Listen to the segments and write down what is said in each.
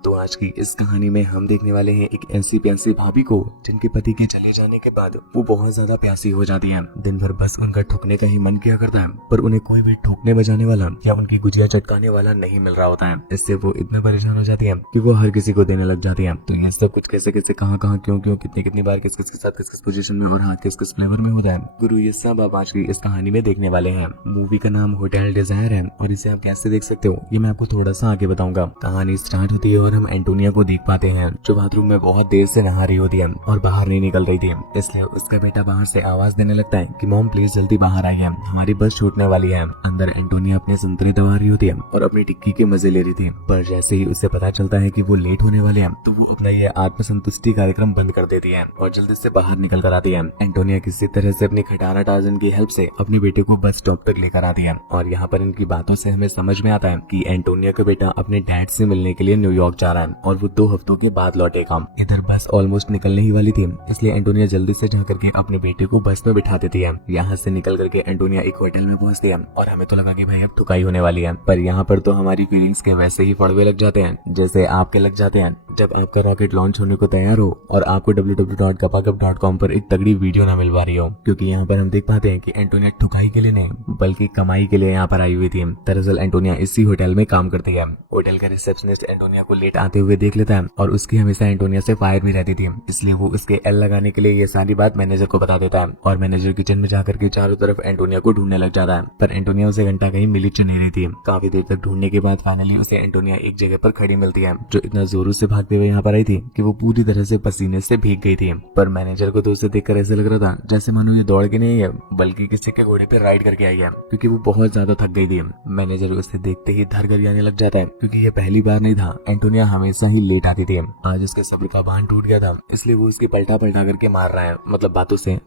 तो आज की इस कहानी में हम देखने वाले हैं एक ऐसी प्यासी भाभी को जिनके पति के चले जाने के बाद वो बहुत ज्यादा प्यासी हो जाती है। दिन भर बस उनका ठुकने का ही मन किया करता है, पर उन्हें कोई भी ठोकने बजाने वाला या उनकी गुजिया चटकाने वाला नहीं मिल रहा होता है। इससे वो इतने परेशान हो जाती है कि वो हर किसी को देने लग जाती है। तो ये सब कुछ कैसे कैसे कहाँ कहाँ क्यों क्यों कितनी कितनी बार किस किस के साथ किस किस पोजीशन में और हाथ किस किस फ्लेवर में होता है गुरु, ये सब आप आज की इस कहानी में देखने वाले हैं। मूवी का नाम होटल डिजायर है और इसे आप कैसे देख सकते हो ये मैं आपको थोड़ा सा आगे बताऊंगा। कहानी स्टार्ट होती है और हम एंटोनिया को देख पाते हैं जो बाथरूम में बहुत देर से नहा रही होती है और बाहर नहीं निकल रही थी। इसलिए उसका बेटा बाहर से आवाज देने लगता है कि मॉम प्लीज जल्दी बाहर आइए, हमारी बस छूटने वाली है। अंदर एंटोनिया अपने संतरे दबा रही होती है और अपनी टिक्की के मजे ले रही थी, पर जैसे ही उसे पता चलता है कि वो लेट होने वाले हैं तो वो अपना ये आत्मसंतुष्टि कार्यक्रम बंद कर देती है और जल्दी से बाहर निकल कर आती है। एंटोनिया किसी तरह से अपनी खटारा टार्जन की हेल्प से अपने बेटे को बस स्टॉप तक लेकर आती है और यहाँ पर इनकी बातों से हमें समझ में आता है कि एंटोनिया का बेटा अपने डैड से मिलने के लिए न्यूयॉर्क जा रहा है और वो 2 हफ्तों के बाद लौटेगा। इधर बस ऑलमोस्ट निकलने ही वाली थी, इसलिए एंटोनिया जल्दी से जा करके अपने बेटे को बस में बिठा देती है। यहाँ से निकल करके एंटोनिया एक होटल में पहुंचती है और हमें तो लगा कि भाई अब ठुकाई होने वाली है, पर यहाँ पर तो हमारी फीलिंग्स के वैसे ही फड़वे लग जाते हैं जैसे आपके लग जाते हैं जब आपका रॉकेट लॉन्च होने को तैयार हो और आपको www.gapagap.com पर एक तगड़ी वीडियो ना मिल पा रही हो, क्योंकि यहाँ पर हम देख पाते हैं कि एंटोनिया ठुकाई के लिए नहीं बल्कि कमाई के लिए यहाँ पर आई हुई थी। दरअसल एंटोनिया इसी होटल में काम करती है। होटल का रिसेप्शनिस्ट एंटोनिया को लेट आते हुए देख लेता है और उसकी हमेशा एंटोनिया से फायर भी रहती थी, इसलिए वो उसके एल लगाने के लिए ये सारी बात मैनेजर को बता देता है और मैनेजर किचन में जाकर के चारों तरफ एंटोनिया को ढूंढने लग जाता है, पर एंटोनिया उसे घंटा कहीं मिली नहीं रही थी। काफी देर तक ढूंढने के बाद फाइनली उसे एंटोनिया एक जगह पर खड़ी मिलती है जो इतना जोरों से भागते हुए यहाँ पर आई थी कि वो पूरी तरह से पसीने से भीग गई थी। पर मैनेजर को तो उसे देखकर ऐसे लग रहा था जैसे मानो ये दौड़ के नहीं है बल्कि किसी के घोड़े पे राइड करके आई है, क्योंकि वो बहुत ज्यादा थक गई थी। मैनेजर उसे देखते ही धर कर जाने लग जाता है, क्योंकि ये पहली बार नहीं था, एंटोनिया हमेशा ही लेट आती थी। आज उसके सब्र का बांध टूट गया था, इसलिए वो उसकी पलटा पलटा करके मार रहा है, मतलब बातों से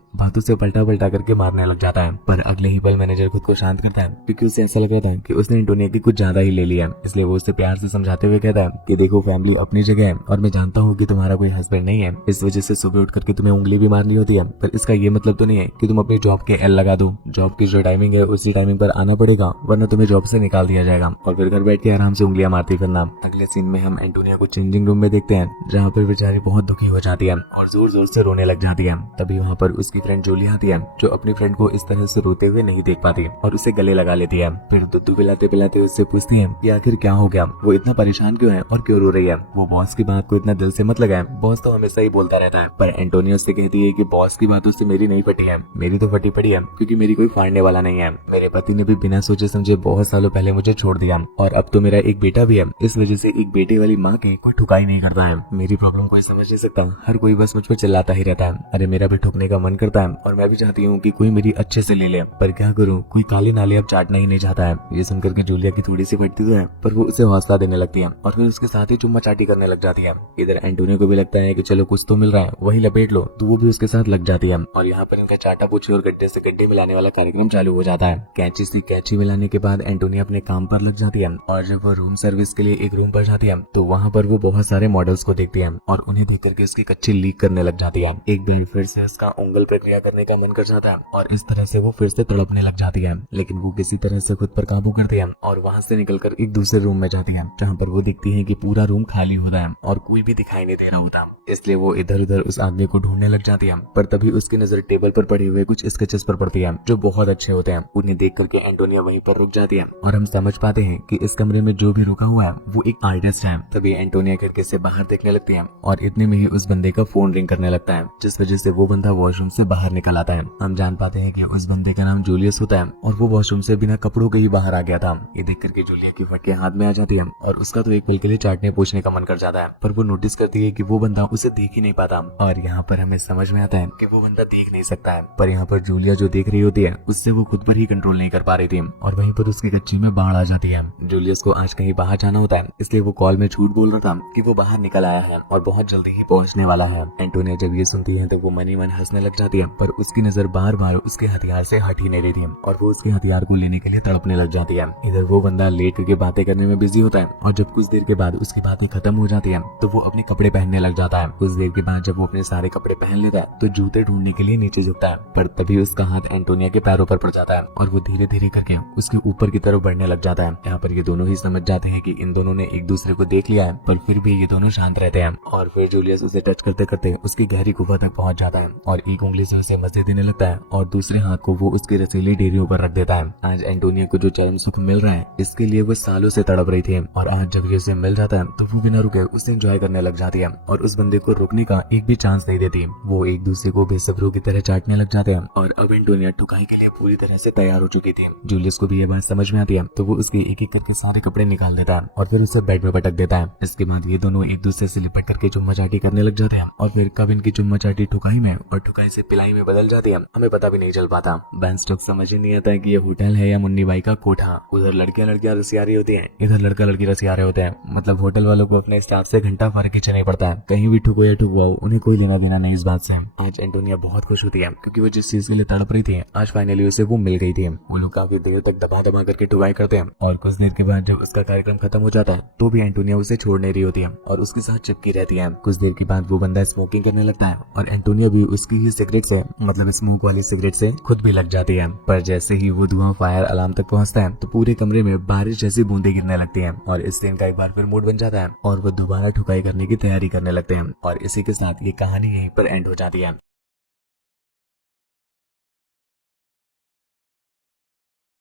पलटा पलटा करके मारने लग जाता है। पर अगले ही पल मैनेजर खुद को शांत करता है, क्योंकि उसे ऐसा लग रहा था कि उसने एंटोनिया की कुछ ज्यादा ही ले लिया। इसलिए वो उसे प्यार से समझाते हुए कहता है कि देखो फैमिली अपनी जगह है और मैं जानता हूँ कि तुम्हारा कोई हस्बैंड नहीं है, इस वजह से सुबह उठ करके तुम्हें उंगली भी मारनी होती है, पर इसका ये मतलब तो नहीं है कि तुम अपनी जॉब के एल लगा दो। जॉब की जो टाइमिंग है उसी टाइमिंग पर आना पड़ेगा, वरना तुम्हें जॉब से निकाल दिया जाएगा और फिर घर बैठ के आराम से उंगलियां मारती फिरना। अगले सीन में हम एंटोनिया को चेंजिंग रूम में देखते हैं जहाँ पर बेचारी बहुत दुखी हो जाती है और जोर जोर से रोने लग जाती है। तभी वहाँ पर उसकी फ्रेंड जूलिया आती है जो अपनी फ्रेंड को इस तरह से रोते हुए नहीं देख पाती और उसे गले लगा लेती है। फिर दूध पिलाते पिलाते उससे पूछती है कि आखिर क्या हो गया, वो इतना परेशान क्यों है और क्यों रो रही है। वो बॉस की बात को इतना दिल से मत लगाए, बॉस तो हमेशा ही बोलता रहता है। पर एंटोनिया उससे कहती है कि बॉस की बातों से मेरी नहीं फटी है, मेरी तो फटी पड़ी है, क्योंकि मेरी कोई फाड़ने वाला नहीं है। मेरे पति ने भी बिना सोचे समझे बहुत सालों पहले मुझे छोड़ दिया और अब तो मेरा एक बेटा भी है, इस वजह से एक बेटे वाली माँ के कोई ठुकाई नहीं करता है। मेरी प्रॉब्लम कोई समझ नहीं सकता, हर कोई बस मुझ पर चिल्लाता ही रहता है। अरे मेरा भी ठुकने का मन करता है और मैं भी चाहती हूँ कि कोई मेरी अच्छे से ले ले, पर क्या करूँ, कोई काली नाली अब चाटना ही नहीं चाहता है। ये सुनकर के जूलिया की थोड़ी सी फटती तो है, पर वो उसे हौसला देने लगती है और फिर उसके साथ ही चुम्मा चाटी करने लग जाती है। इधर एंटोनियो को भी लगता है कि चलो कुछ तो मिल रहा है, वही लपेट लो, तो वो भी उसके साथ लग जाती है और यहाँ पर इनका चाटा पूछे और गड्ढे से गड्ढे मिलाने वाला कार्यक्रम चालू हो जाता है। कैंची से कैंची मिलाने के बाद एंटोनिया अपने काम पर लग जाती है और जब वो रूम सर्विस के लिए एक रूम पर जाती है तो वहाँ पर वो बहुत सारे मॉडल्स को देखती है और उन्हें देख करके उसकी कच्ची लीक करने लग जाती है। एक बार फिर से उसका उंगल प्रक्रिया करने का मन कर जाता है और इस तरह से वो फिर से तड़पने लग जाती है, लेकिन वो किसी तरह से खुद पर काबू करती है और वहाँ से निकलकर एक दूसरे रूम में जाती है जहाँ पर वो देखती है कि पूरा रूम खाली होता है और कोई भी दिखाई नहीं दे रहा होता। इसलिए वो इधर उधर उस आदमी को ढूंढने लग जाती है, पर तभी उसकी नजर टेबल पर पड़े हुए कुछ स्केचेस पर पड़ती है जो बहुत अच्छे होते हैं। उन्हें देख करके एंटोनिया वहीं पर रुक जाती है और हम समझ पाते हैं कि इस कमरे में जो भी रुका हुआ है वो एक आर्टिस्ट है। तभी एंटोनिया खिड़की से बाहर देखने लगती है और इतने में ही उस बंदे का फोन रिंग करने लगता है, जिस वजह से वो बंदा वॉशरूम से बाहर निकल आता है। हम जान पाते हैं कि उस बंदे का नाम जूलियस होता है और वो वॉशरूम से बिना कपड़ों के ही बाहर आ गया था। ये देख करके जूलिया की फटके हाथ में आ जाती है और उसका तो एक पल के लिए चाटने पूछने का मन कर जाता है, पर वो नोटिस करती है कि वो बंदा उसे देख ही नहीं पाता और यहाँ पर हमें समझ में आता है कि वो बंदा देख नहीं सकता है। पर यहाँ पर जूलिया जो देख रही होती है उससे वो खुद पर ही कंट्रोल नहीं कर पा रही थी और वहीं पर उसकी कच्ची में बाढ़ आ जाती है। जूलियस को आज कहीं बाहर जाना होता है, इसलिए वो कॉल में झूठ बोल रहा था कि वो बाहर निकल आया है और बहुत जल्दी ही पहुंचने वाला है। एंटोनिया जब ये सुनती है तो वो मनी मन हंसने लग जाती है, पर उसकी नजर बार बार उसके हथियार से हट ही नहीं रही थी और वो उसके हथियार को लेने के लिए तड़पने लग जाती है। इधर वो बंदा लेट करके बातें करने में बिजी होता है और जब कुछ देर के बाद उसकी बातें खत्म हो जाती है तो वो अपने कपड़े पहनने लग जाता है। कुछ देर के बाद जब वो अपने सारे कपड़े पहन लेता है तो जूते ढूंढने के लिए नीचे झुकता है, पर तभी उसका हाथ एंटोनिया के पैरों पर पड़ जाता है और वो धीरे धीरे करके उसके ऊपर की तरफ बढ़ने लग जाता है। यहाँ पर ये दोनों ही समझ जाते हैं कि इन दोनों ने एक दूसरे को देख लिया है, पर फिर भी ये दोनों शांत रहते हैं। और फिर जूलियस उसे टच करते करते उसकी गहरी गुफा तक पहुंच जाता है और एक उंगली से उसे मजे देने लगता है और दूसरे हाथ को वो उसकी रसीली डेरियों पर रख देता है। आज एंटोनिया को जो चरम सुख मिल रहा है इसके लिए वो सालों से तड़प रही थी, और आज जब ये उसे मिल जाता है तो वो बिना रुके उसे एंजॉय करने लग जाती है और उस बंदे को रोकने का एक भी चांस नहीं देती। वो एक दूसरे को बेसब्रों की तरह चाटने लग जाते हैं और अब एंटोनिया ठुकाई के लिए पूरी तरह से तैयार हो चुकी थी। जूलियस को भी ये बात समझ में आती है तो वो उसके एक एक करके सारे कपड़े निकाल देता है और फिर उसे बेड में पटक देता है। इसके बाद ये दोनों एक दूसरे से लिपट करके चुम्मा चाटी करने लग जाते हैं और फिर कब इनकी चुम्मा चाटी ठुकाई में और ठुकाई से पिलाई में बदल जाती है हमें पता भी नहीं चल पाता। बैन स्टोक्स समझ ही नहीं आता है कि ये होटल है या मुन्नी बाई का कोठा। उधर लड़कियां रसिया रही होती हैं, इधर लड़का लड़की रसिया रहे होते हैं। मतलब होटल वालों को अपने स्टाफ से घंटा फर्क ही चलना पड़ता है, कहीं भी ठुको या ठुकवाओ उन्हें कोई लेना देना नहीं इस बात से। आज एंटोनिया बहुत खुश होती है क्योंकि वो जिस चीज के लिए तड़प रही थी आज फाइनली उसे वो मिल गई थी। वो लोग काफी देर तक दबा दबा करके ठुकाई करते हैं और कुछ देर के बाद जब उसका कार्यक्रम खत्म हो जाता है तो भी एंटोनिया उसे छोड़ नहीं रही होती है और उसके साथ चिपकी रहती है। कुछ देर के बाद वो बंदा स्मोकिंग करने लगता है और एंटोनिया भी उसकी ही सिगरेट से मतलब स्मोक वाली सिगरेट से खुद भी लग जाती है। पर जैसे ही वो धुआं फायर अलार्म तक पहुंचता है तो पूरे कमरे में बारिश जैसी बूंदें गिरने लगती हैं और इस सीन का एक बार फिर मूड बन जाता है और वो दोबारा ठुकाई करने की तैयारी करने लगते हैं। और इसी के साथ ये कहानी यहीं पर एंड हो जाती है।